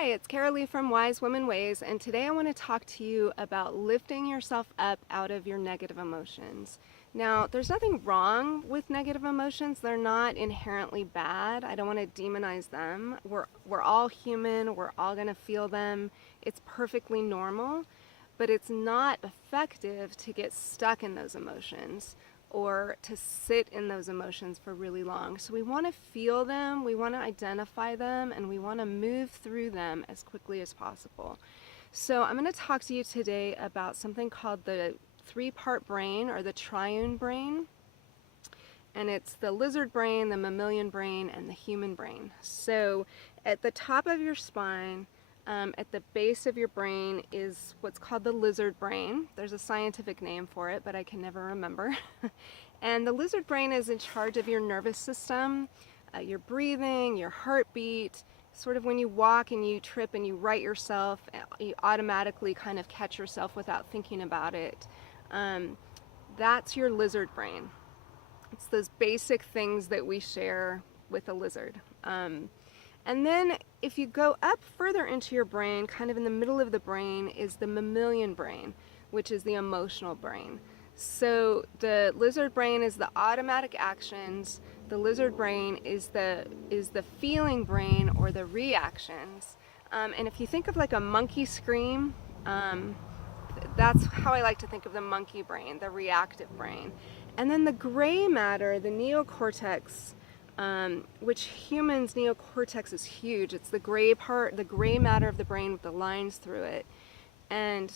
Hi, it's Carolee from Wise Women Ways, and today I want to talk to you about lifting yourself up out of your negative emotions. Now, there's nothing wrong with negative emotions. They're not inherently bad. I don't want to demonize them. We're all human. We're all going to feel them. It's perfectly normal, but it's not effective to get stuck in those emotions or to sit in those emotions for really long. So we want to feel them, we want to identify them, and we want to move through them as quickly as possible. So I'm going to talk to you today about something called the three-part brain, or the triune brain. And it's the lizard brain, the mammalian brain, and the human brain. So at the top of your spine, at the base of your brain, is what's called the lizard brain. There's a scientific name for it, but I can never remember. And the lizard brain is in charge of your nervous system, your breathing, your heartbeat. Sort of when you walk and you trip and you right yourself, you automatically kind of catch yourself without thinking about it. That's your lizard brain. It's those basic things that we share with a lizard. And then if you go up further into your brain, kind of in the middle of the brain, is the mammalian brain, which is the emotional brain. So the lizard brain is the automatic actions. The lizard brain is the feeling brain, or the reactions. And if you think of like a monkey scream, that's how I like to think of the monkey brain, the reactive brain. And then the gray matter, the neocortex, which humans, neocortex is huge. It's the gray part, the gray matter of the brain with the lines through it. And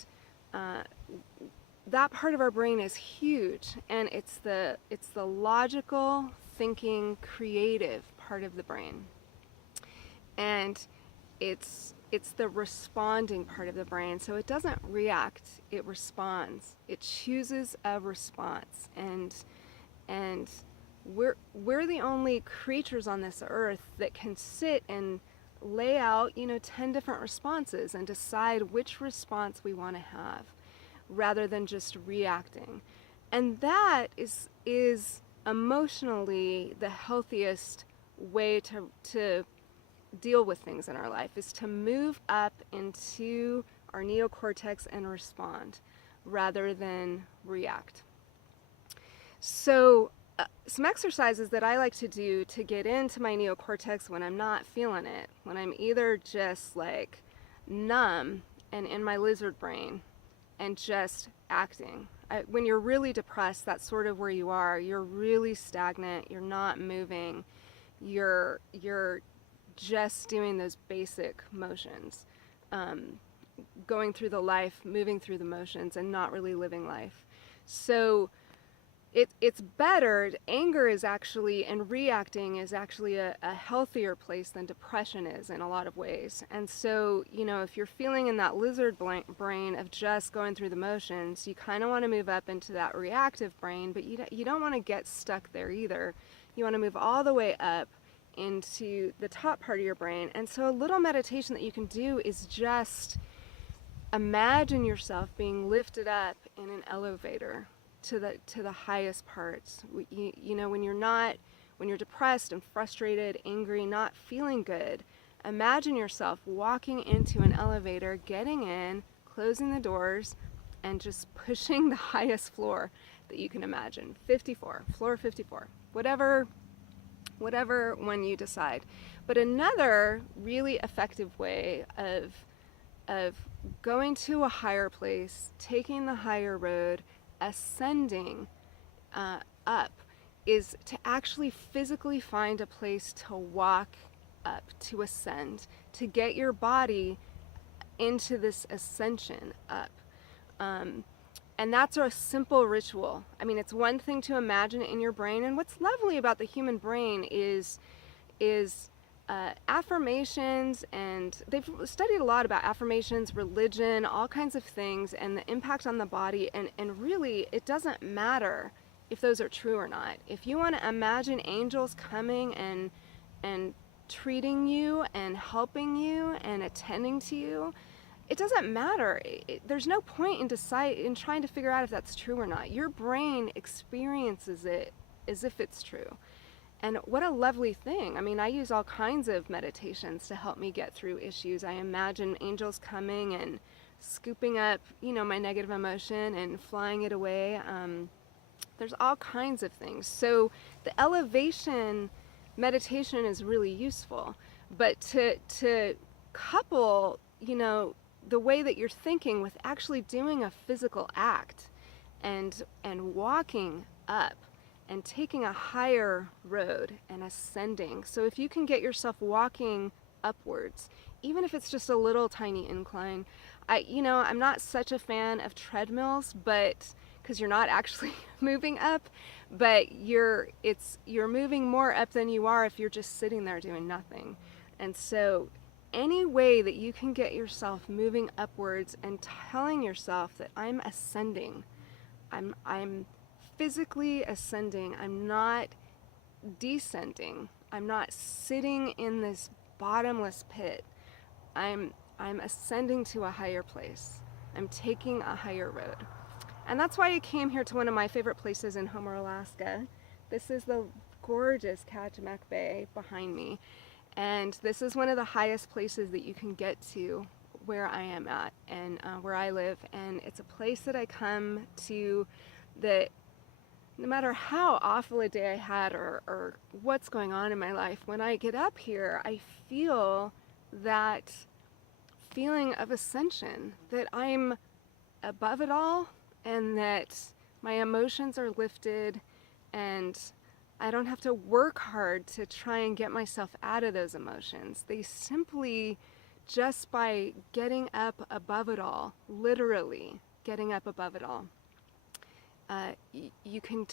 that part of our brain is huge, and it's the logical, thinking, creative part of the brain. And it's the responding part of the brain. So it doesn't react, it responds. It chooses a response. And we're the only creatures on this earth that can sit and lay out, 10 different responses and decide which response we want to have, rather than just reacting. And that is emotionally the healthiest way to deal with things in our life, is to move up into our neocortex and respond rather than react. So some exercises that I like to do to get into my neocortex when I'm not feeling it, when I'm either just like numb and in my lizard brain and just acting. When you're really depressed, that's sort of where you are. You're really stagnant, you're not moving, you're just doing those basic motions, going through the life, moving through the motions, and not really living life. So it's better. Anger is actually, and reacting is actually a healthier place than depression is in a lot of ways. And so, if you're feeling in that lizard brain of just going through the motions, you kind of want to move up into that reactive brain, but you don't want to get stuck there either. You want to move all the way up into the top part of your brain. And so a little meditation that you can do is just imagine yourself being lifted up in an elevator to the highest parts. When you're depressed and frustrated, angry, not feeling good, imagine yourself walking into an elevator, getting in, closing the doors, and just pushing the highest floor that you can imagine. 54, floor 54, whatever one you decide. But another really effective way of going to a higher place, taking the higher road, ascending up, is to actually physically find a place to walk up, to ascend, to get your body into this ascension up. And that's a simple ritual. I mean, it's one thing to imagine it in your brain, and what's lovely about the human brain is affirmations, and they've studied a lot about affirmations, religion, all kinds of things, and the impact on the body, and really it doesn't matter if those are true or not. If you want to imagine angels coming and treating you and helping you and attending to you, it doesn't matter. There's no point in trying to figure out if that's true or not. Your brain experiences it as if it's true. And what a lovely thing. I mean, I use all kinds of meditations to help me get through issues. I imagine angels coming and scooping up, my negative emotion and flying it away. There's all kinds of things. So the elevation meditation is really useful. But to couple, the way that you're thinking with actually doing a physical act and walking up and taking a higher road and ascending. So if you can get yourself walking upwards, even if it's just a little tiny incline. I'm not such a fan of treadmills, but because you're not actually moving up, but you're moving more up than you are if you're just sitting there doing nothing. And so any way that you can get yourself moving upwards and telling yourself that I'm ascending, I'm physically ascending, I'm not descending, I'm not sitting in this bottomless pit. I'm ascending to a higher place. I'm taking a higher road. And that's why I came here to one of my favorite places in Homer, Alaska. This is the gorgeous Kachemak Bay behind me. And this is one of the highest places that you can get to where I am at and where I live. And it's a place that I come to that no matter how awful a day I had or what's going on in my life, when I get up here, I feel that feeling of ascension, that I'm above it all and that my emotions are lifted and I don't have to work hard to try and get myself out of those emotions. They simply, just by getting up above it all, literally getting up above it all, you can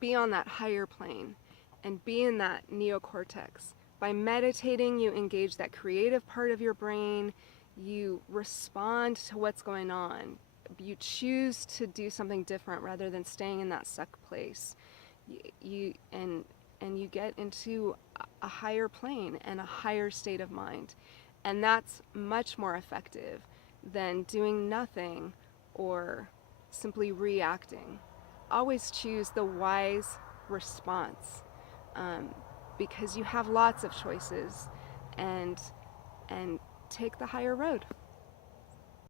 be on that higher plane and be in that neocortex. By meditating, you engage that creative part of your brain. You respond to what's going on. You choose to do something different rather than staying in that stuck place. You get into a higher plane and a higher state of mind. And that's much more effective than doing nothing or simply reacting. Always choose the wise response, because you have lots of choices, and take the higher road.